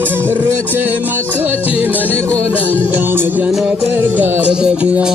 रोचे मसोची मन गोलाम दाम जनो बरगर दबिया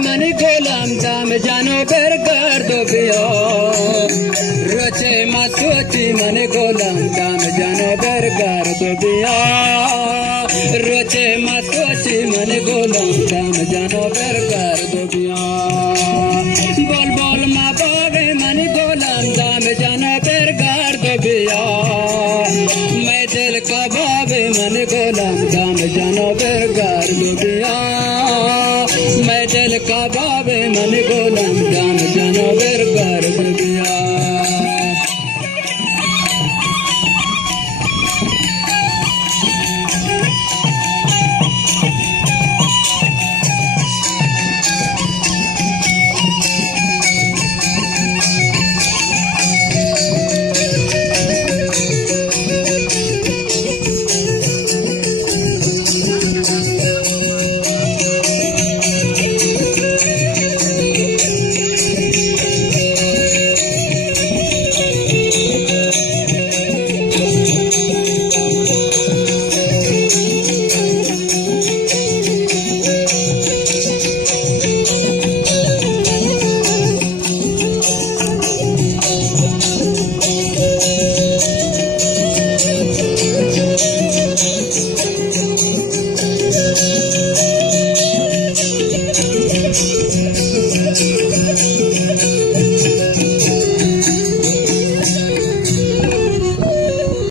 मन गोलाम दाम जानो बरगर दो बिया रोचे मसोची मन गोलाम दाम जानो बरगर दो बिया रोचे मसोची मन गोलाम दाम जानो बरगर दो बिया